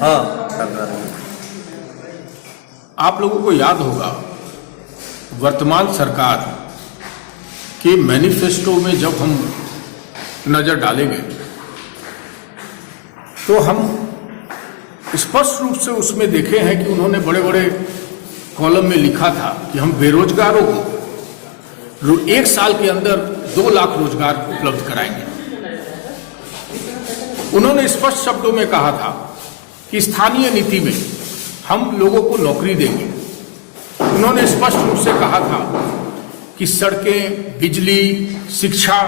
हाँ, आप लोगों को याद होगा वर्तमान सरकार के मैनिफेस्टो में जब हम नजर डालेंगे तो हम स्पष्ट रूप से उसमें देखे हैं कि उन्होंने बड़े बड़े कॉलम में लिखा था कि हम बेरोजगारों को 1 साल के अंदर 2 लाख रोजगार उपलब्ध कराएंगे। उन्होंने स्पष्ट शब्दों में कहा था कि स्थानीय नीति में हम लोगों को नौकरी देंगे। उन्होंने स्पष्ट रूप से कहा था कि सड़कें, बिजली, शिक्षा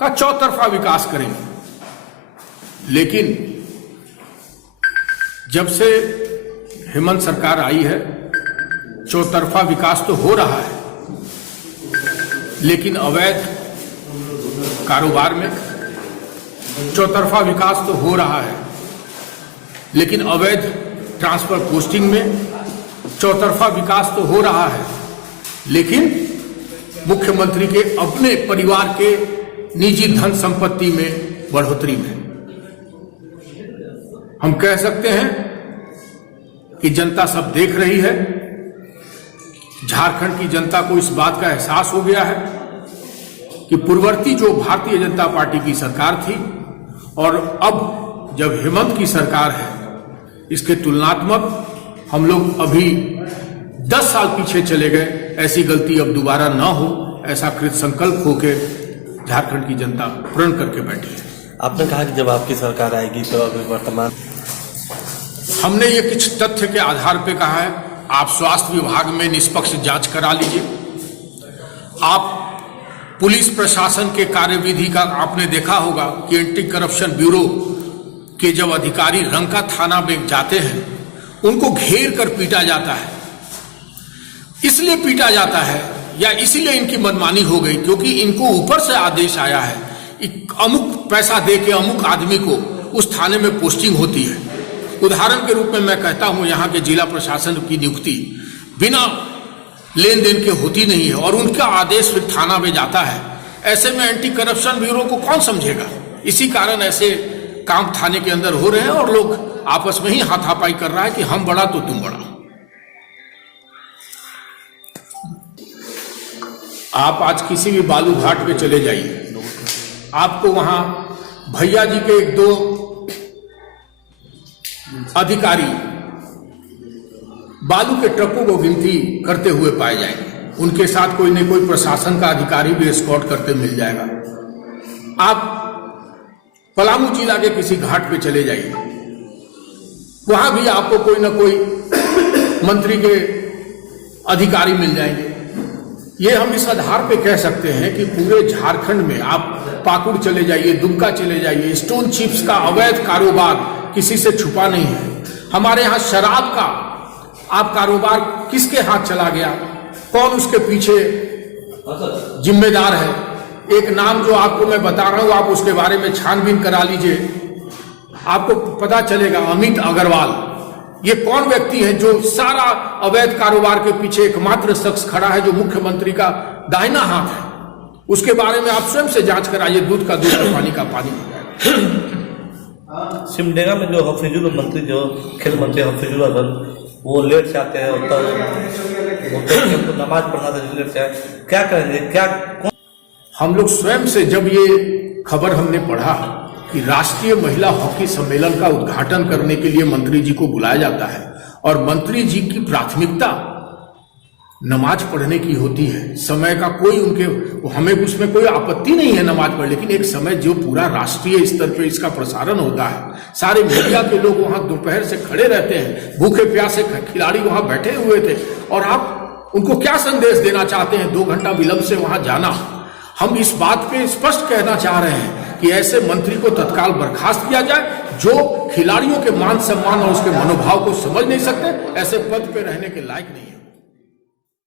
का चौतरफा विकास करेंगे। लेकिन जब से हेमंत सरकार आई है, चौतरफा विकास तो हो रहा है, लेकिन अवैध कारोबार में चौतरफा विकास तो हो रहा है, लेकिन अवैध ट्रांसफर पोस्टिंग में चौतरफा विकास तो हो रहा है, लेकिन मुख्यमंत्री के अपने परिवार के निजी धन संपत्ति में बढ़ोतरी में हम कह सकते हैं कि जनता सब देख रही है। झारखंड की जनता को इस बात का एहसास हो गया है कि पूर्ववर्ती जो भारतीय जनता पार्टी की सरकार थी और अब जब हेमंत की सरकार है, इसके तुलनात्मक हम लोग अभी 10 साल पीछे चले गए। ऐसी गलती अब दोबारा ना हो, ऐसा कृत संकल्प होकर झारखंड की जनता प्रण करके बैठी है। आपने कहा कि जब आपकी सरकार आएगी तो अभी वर्तमान हमने ये कुछ तथ्य के आधार पे कहा है। आप स्वास्थ्य विभाग में निष्पक्ष जांच करा लीजिए। आप पुलिस प्रशासन के कार्यविधि का आपने देखा होगा कि एंटी करप्शन ब्यूरो के जब अधिकारी रंका थाना में जाते हैं, उनको घेर कर पीटा जाता है। इसलिए पीटा जाता है या इसीलिए इनकी मनमानी हो गई क्योंकि इनको ऊपर से आदेश आया है, अमुक पैसा दे के अमुक आदमी को उस थाने में पोस्टिंग होती है। उदाहरण के रूप में मैं कहता हूं, यहाँ के जिला प्रशासन की नियुक्ति बिना लेन देन के होती नहीं है और उनका आदेश फिर थाना में जाता है। ऐसे में एंटी करप्शन ब्यूरो को कौन समझेगा? इसी कारण ऐसे काम थाने के अंदर हो रहे हैं और लोग आपस में ही हाथापाई कर रहा है कि हम बड़ा तो तुम बड़ा। आप आज किसी भी बालू घाट पे चले जाइए, आपको वहां भैया जी के 1-2 अधिकारी बालू के ट्रकों को गिनती करते हुए पाए जाएंगे। उनके साथ कोई न कोई प्रशासन का अधिकारी भी एस्कॉर्ट करते मिल जाएगा। आप पलामू जिला के किसी घाट पे चले जाइए, वहां भी आपको कोई न कोई मंत्री के अधिकारी मिल जाएंगे। ये हम इस आधार पे कह सकते हैं कि पूरे झारखंड में आप पाकुड़ चले जाइए, दुमका चले जाइए, स्टोन चिप्स का अवैध कारोबार किसी से छुपा नहीं है। हमारे यहाँ शराब का आप कारोबार किसके हाथ चला गया, कौन उसके पीछे जिम्मेदार है? एक नाम जो आपको मैं बता रहा हूं, आप उसके बारे में छानबीन करा लीजिए, आपको पता चलेगा। अमित अग्रवाल, ये कौन व्यक्ति है जो सारा अवैध कारोबार के पीछे एकमात्र शख्स खड़ा है, जो मुख्यमंत्री का दाहिना हाथ है? उसके बारे में आप स्वयं से जांच कराइए, दूध का दूध और पानी का पानी हो जाएगा। सिमडेगा में जो हफीजुल मंत्री, जो खेल मंत्री हफीजुल अहमद, वो लेट से आते हैं, तो नमाज पढ़ना था, लेट से क्या करेंगे? क्या हम लोग स्वयं से जब ये खबर हमने पढ़ा कि राष्ट्रीय महिला हॉकी सम्मेलन का उद्घाटन करने के लिए मंत्री जी को बुलाया जाता है और मंत्री जी की प्राथमिकता नमाज पढ़ने की होती है, समय का कोई हमें उसमें कोई आपत्ति नहीं है नमाज पढ़, लेकिन एक समय जो पूरा राष्ट्रीय स्तर पे इसका प्रसारण होता है, सारे मीडिया के लोग वहां दोपहर से खड़े रहते हैं, भूखे प्यासे खिलाड़ी वहां बैठे हुए थे, और आप उनको क्या संदेश देना चाहते हैं 2 घंटा विलंब से वहां जाना? हम इस बात पे स्पष्ट कहना चाह रहे हैं कि ऐसे मंत्री को तत्काल बर्खास्त किया जाए जो खिलाड़ियों के मान सम्मान और उसके मनोभाव को समझ नहीं सकते, ऐसे पद पे रहने के लायक नहीं है।